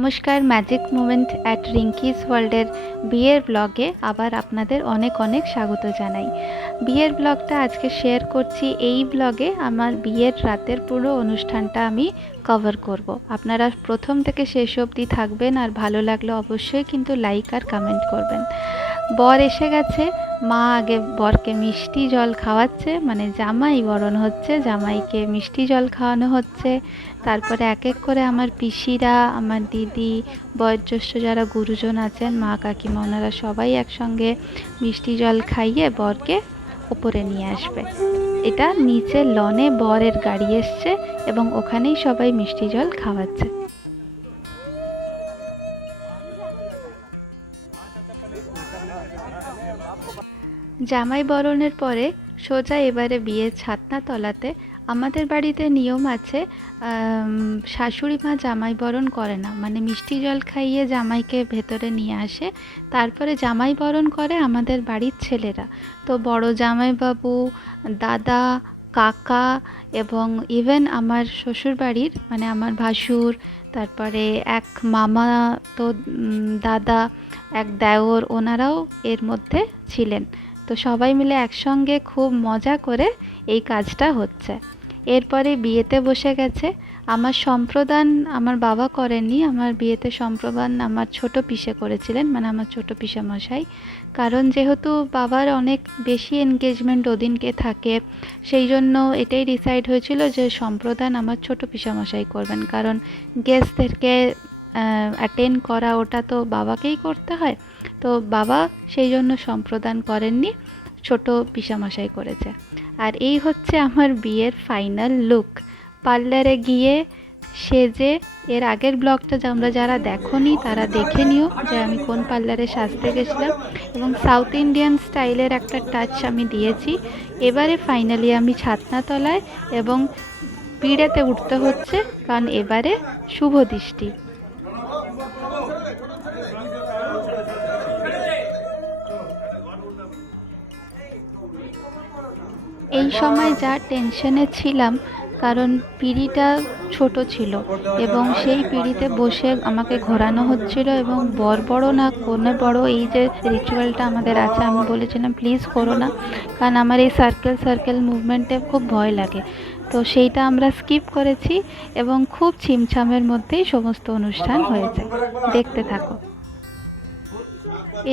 নমস্কার, magic moment at Rinky's ওয়ার্ল্ডের বিয়ের ব্লগে আবার আপনাদের অনেক অনেক স্বাগত জানাই। বিয়ের ব্লগটা আজকে শেয়ার করছি। এই ব্লগে আমার বিয়ের রাতের পুরো অনুষ্ঠানটা আমি কভার করব। আপনারা প্রথম থেকে শেষ অবধি থাকবেন, আর ভালো লাগলে অবশ্যই কিন্তু লাইক আর কমেন্ট করবেন। বর এসে গেছে, মা আগে বরকে মিষ্টি জল খাওয়াচ্ছে, মানে জামাই বরণ হচ্ছে, জামাইকে মিষ্টি জল খাওয়ানো হচ্ছে। তারপরে এক এক করে আমার পিসিরা, আমার দিদি, বয়োজ্যেষ্ঠ যারা গুরুজন আছেন, মা কাকিমা, ওনারা সবাই একসঙ্গে মিষ্টি জল খাইয়ে বরকে ওপরে নিয়ে আসবে। এটা নিচে লনে বরের গাড়ি এসছে এবং ওখানেই সবাই মিষ্টি জল খাওয়াচ্ছে। জামাই বরণের পরে সোজা এবারে বিয়ের ছাতনাতলাতে। আমাদের বাড়িতে নিয়ম আছে, শাশুড়ি মা জামাই বরণ করে না, মানে মিষ্টি জল খাইয়ে জামাইকে ভেতরে নিয়ে আসে, তারপরে জামাই বরণ করে আমাদের বাড়ির ছেলেরা। তো বড় জামাইবাবু, দাদা, কাকা এবং ইভেন আমার শ্বশুর বাড়ির মানে আমার ভাসুর, তারপরে এক মামা, তো দাদা, এক দেওর, ওনারাও এর মধ্যে ছিলেন। তো সবাই মিলে একসঙ্গে খুব মজা করে এই কাজটা হচ্ছে। এরপরে বিয়েতে বসে গেছে। আমার সম্প্রদান আমার বাবা করেননি, আমার বিয়েতে সম্প্রদান আমার ছোট পিসে করেছিলেন, মানে আমার ছোট পিসেমশাই। কারণ যেহেতু বাবার অনেক বেশি এনগেজমেন্ট ওদিনকে থাকে, সেই জন্য এটাই ডিসাইড হয়েছিল যে সম্প্রদান আমার ছোট পিসেমশাই করবেন, কারণ গেস্টদেরকে অ্যাটেন্ড করা ওটা তো বাবাকেই করতে হয়। তো বাবা সেই জন্য সম্প্রদান করেননি, ছোট পিসামশাই করেছে। আর এই হচ্ছে আমার বিয়ের ফাইনাল লুক। পার্লারে গিয়ে সেজে, এর আগের ব্লগটা আমরা যারা দেখোনি তারা দেখে নিও যে আমি কোন পার্লারে সাজতে গেছিলাম, এবং সাউথ ইন্ডিয়ান স্টাইলের একটা টাচ আমি দিয়েছি। এবারে ফাইনালি আমি ছাতনাতলায় এবং পিঁড়েতে উঠতে হচ্ছে, কারণ এবারে শুভ দৃষ্টি। এই সময় যা টেনশনে ছিলাম, কারণ পিঁড়িটা ছোট ছিল এবং সেই পিঁড়িতে বসে আমাকে ঘোরানো হচ্ছিল, এবং বর বড় না কনে বড়, এই যে রিচুয়ালটা আমাদের আছে, আমি বলেছিলাম প্লিজ করো না, কারণ আমার এই সার্কেল সার্কেল মুভমেন্টে খুব ভয় লাগে। তো সেইটা আমরা স্কিপ করেছি এবং খুব ছিমছামের মধ্যেই সমস্ত অনুষ্ঠান হয়েছে। দেখতে থাকো।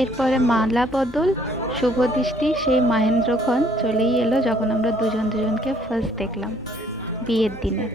এরপরে মালা বদল, শুভ দৃষ্টি, সেই মহেন্দ্রক্ষণ চলেই এলো যখন আমরা দুজন দুজনকে ফার্স্ট দেখলাম বিয়ের দিনে।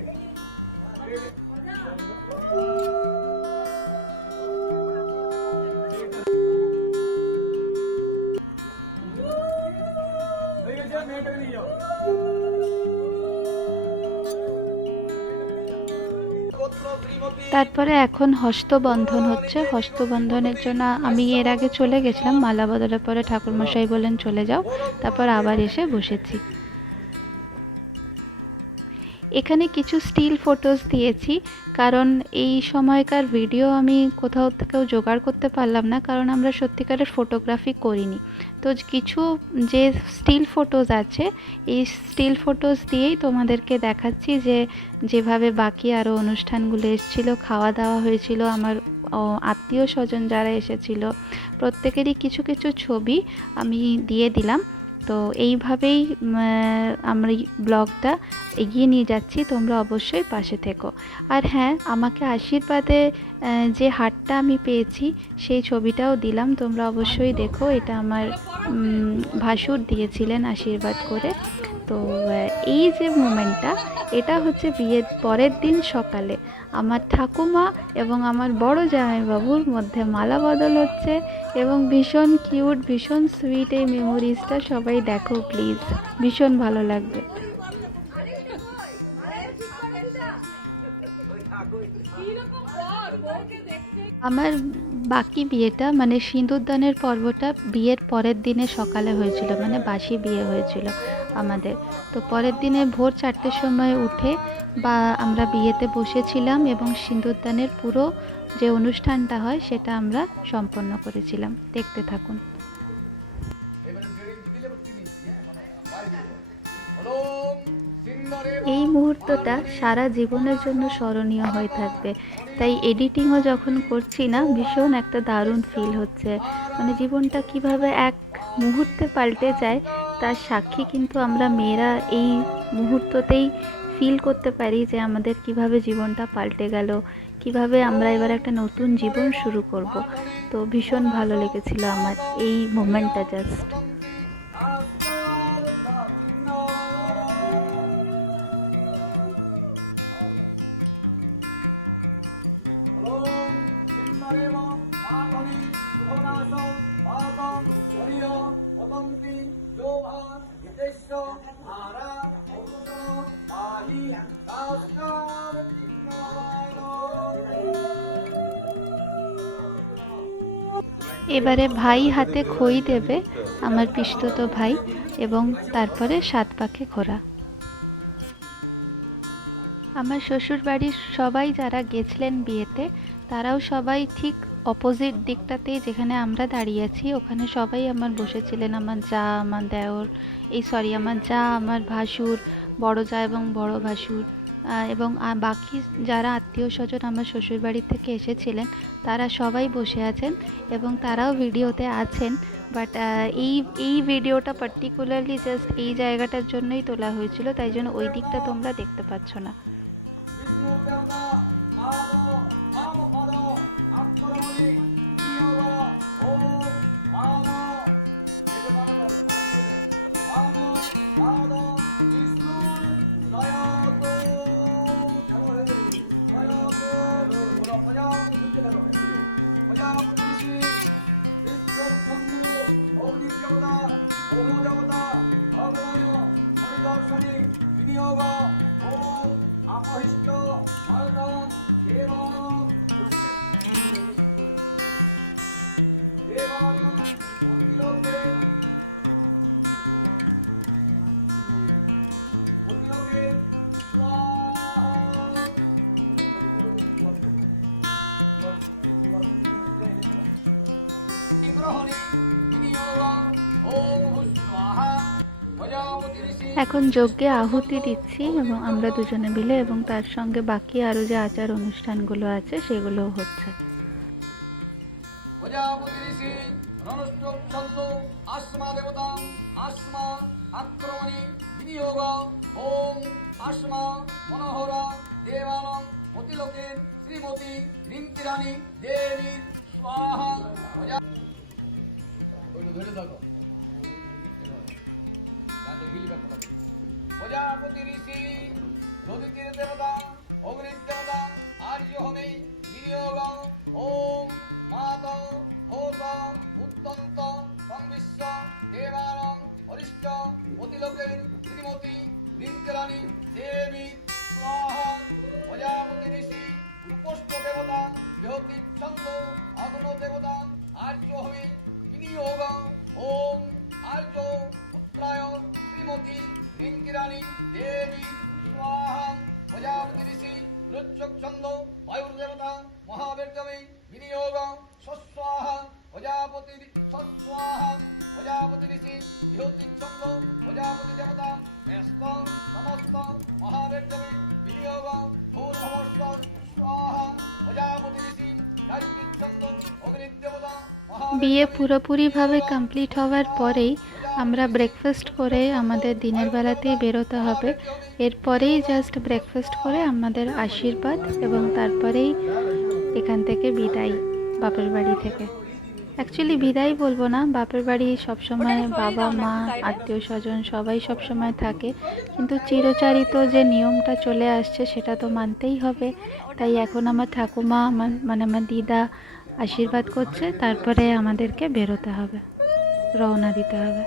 তারপরে এখন হস্তবন্ধন হচ্ছে। হস্তবন্ধনের জন্য আমি এর আগে চলে গেছিলাম, মালা বদলের পরে ঠাকুরমশাই বললেন চলে যাও, তারপর আবার এসে বসেছি। এখানে কিছু স্টিল ফটোস দিয়েছি, কারণ এই সময়কার ভিডিও আমি কোথাও থেকেও জোগাড় করতে পারলাম না, কারণ আমরা সত্যিকারের ফটোগ্রাফি করিনি। তো কিছু যে স্টিল ফটোস আছে, এই স্টিল ফটোস দিয়েই তোমাদেরকে দেখাচ্ছি যে যেভাবে বাকি আরও অনুষ্ঠানগুলো এসেছিলো, খাওয়া দাওয়া হয়েছিল, আমার আত্মীয় স্বজন যারা এসেছিল প্রত্যেকেরই কিছু কিছু ছবি আমি দিয়ে দিলাম। তো এইভাবেই আমরা ব্লগটা এগিয়ে নিয়ে যাচ্ছি, তোমরা অবশ্যই পাশে থেকো। আর হ্যাঁ, আমাকে আশীর্বাদে যে হারটা আমি পেয়েছি সেই ছবিটাও দিলাম, তোমরা অবশ্যই দেখো। এটা আমার ভাসুর দিয়েছিলেন আশীর্বাদ করে। তো এই যে মোমেন্টটা, এটা হচ্ছে বিয়ের পরের দিন সকালে আমার ঠাকুমা এবং আমার বড় জামাইবাবুর মধ্যে মালা বদল হচ্ছে, এবং ভীষণ কিউট, ভীষণ সুইট এই মেমোরিজটা সবাই দেখো প্লিজ, ভীষণ ভালো লাগবে। আমার বাকি বিয়েটা মানে সিঁদুরদানের পর্বটা বিয়ের পরের দিনে সকালে হয়েছিল, মানে বাসি বিয়ে হয়েছিল আমাদের। তো পরের দিনে ভোর 4টের সময় উঠে আমরা বিয়েতে বসেছিলাম এবং সিঁদুরদানের পুরো যে অনুষ্ঠানটা হয় সেটা আমরা সম্পন্ন করেছিলাম। দেখতে থাকুন। এই মুহূর্তটা সারা জীবনের জন্য স্মরণীয় হয়ে থাকবে। তাই এডিটিংও যখন করছি না, ভীষণ একটা দারুণ ফিল হচ্ছে। মানে জীবনটা কিভাবে এক মুহূর্তে পাল্টে যায় তার সাক্ষী কিন্তু আমরা মেয়েরা এই মুহূর্ততেই ফিল করতে পারি যে আমাদের কিভাবে জীবনটা পাল্টে গেল, কিভাবে আমরা এবার একটা নতুন জীবন শুরু করব। তো ভীষণ ভালো লেগেছিল আমার এই মোমেন্টটা জাস্ট। এবারে ভাই হাতে খই দেবে, আমার পিসতুতো ভাই, এবং তারপরে 7 পাকে ঘোরা। আমার শ্বশুর বাড়ির সবাই যারা গেছিলেন বিয়েতে, তারাও সবাই ঠিক অপোজিট দিকটাতেই যেখানে আমরা দাঁড়িয়ে আছি ওখানে সবাই আমার বসেছিলেন। আমার যা, আমার দেওর, আমার যা, আমার ভাসুর, বড় যা এবং বড় ভাসুর, এবং বাকি যারা আত্মীয় স্বজন আমার শ্বশুর বাড়ি থেকে এসেছিলেন তারা সবাই বসে আছেন এবং তারাও ভিডিওতে আছেন। বাট এই ভিডিওটা পার্টিকুলারলি জাস্ট এই জায়গাটার জন্যই তোলা হয়েছিল, তাই জন্য ওই দিকটা তোমরা দেখতে পাচ্ছ না। এখন যজ্ঞে আহুতি দিচ্ছি এবং আমরা দুজনে মিলে, এবং তার সঙ্গে বাকি আরো যে আচার অনুষ্ঠানগুলো আছে সেগুলোও হচ্ছে। প্রজাপতি ঋষি নদীতীর দেবতা অগ্নির দেবতা আর্য হোমে বিনিয়োগ ওম মাত হোত উত্তন্ত সংবিশ্ব দেবানং অরিষ্ট অতিলোকের শ্রীমতী বৃন্দ্রাণী দেবী স্বাহা। প্রজাপতি ঋষি রূপস্থ দেবতা বৃহতি ছন্দ অগ্ন দেবতা আর্য হোমে বিনিয়োগ ওম আর্য পুত্রায় শ্রীমতী বৃন্দ্রাণী দেবী স্বাহা। প্রজাপতি ঋষি রুদ্রক ছন্দ বায়ুর দেবতা মহাবীর্যমে বিনিয়োগ স্বস্বাহা। প্রজাপতি স্বস্বাহা। প্রজাপতি ঋষি বৃহতি ছন্দ প্রজাপতি দেবতা ব্যস্ত সমস্ত মহাবীর্যমে বিনিয়োগ ভূর্ভবস্ব স্বাহা। প্রজাপতি ঋষি গায়ত্রী ছন্দ অগ্নির দেবতা। বিয়ে পুরোপুরিভাবে কমপ্লিট হওয়ার পরেই আমরা ব্রেকফাস্ট করে আমাদের দিনের বেলাতেই বেরোতে হবে। এরপরেই জাস্ট ব্রেকফাস্ট করে আমাদের আশীর্বাদ এবং তারপরেই এখান থেকে বিদায় বাপের বাড়ি থেকে। অ্যাকচুয়ালি বিদায় বলবো না, বাপের বাড়ি সবসময় বাবা মা আত্মীয় স্বজন সবাই সবসময় থাকে, কিন্তু চিরচারিত যে নিয়মটা চলে আসছে সেটা তো মানতেই হবে। তাই এখন আমার ঠাকুমা আমার দিদা আশীর্বাদ করছে, তারপরে আমাদেরকে বেরোতে হবে, রওনা দিতে হবে।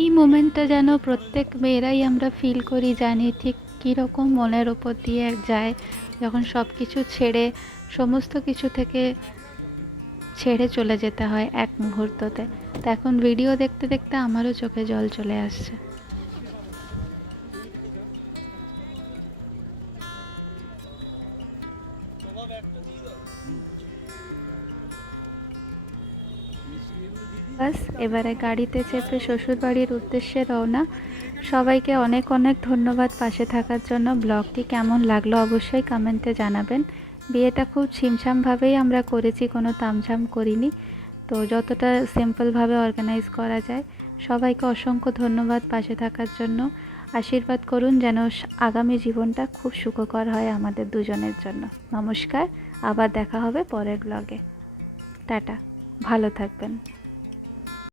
এই মোমেন্টটা যেন প্রত্যেক মেয়েরাই আমরা ফিল করি, জানি ঠিক কীরকম মনের ওপর দিয়ে যায় যখন সব কিছু ছেড়ে, সমস্ত কিছু থেকে ছেড়ে চলে যেতে হয় এক মুহূর্ততে। তো এখন ভিডিও দেখতে দেখতে আমারও চোখে জল চলে আসছে। বাস এবারে গাড়িতে চেপে শ্বশুরবাড়ির উদ্দেশ্যে রওনা। সবাইকে অনেক অনেক ধন্যবাদ পাশে থাকার জন্য। ব্লগটি কেমন লাগলো অবশ্যই কমেন্টে জানাবেন। বিয়েটা খুব ছিমছামভাবেই আমরা করেছি, কোনো তামঝাম করিনি। তো যতটা সিম্পলভাবে অর্গানাইজ করা যায়। সবাইকে অসংখ্য ধন্যবাদ পাশে থাকার জন্য। আশীর্বাদ করুন যেন আগামী জীবনটা খুব সুখকর হয় আমাদের দুজনের জন্য। নমস্কার, আবার দেখা হবে পরের ব্লগে। টাটা, ভালো থাকবেন।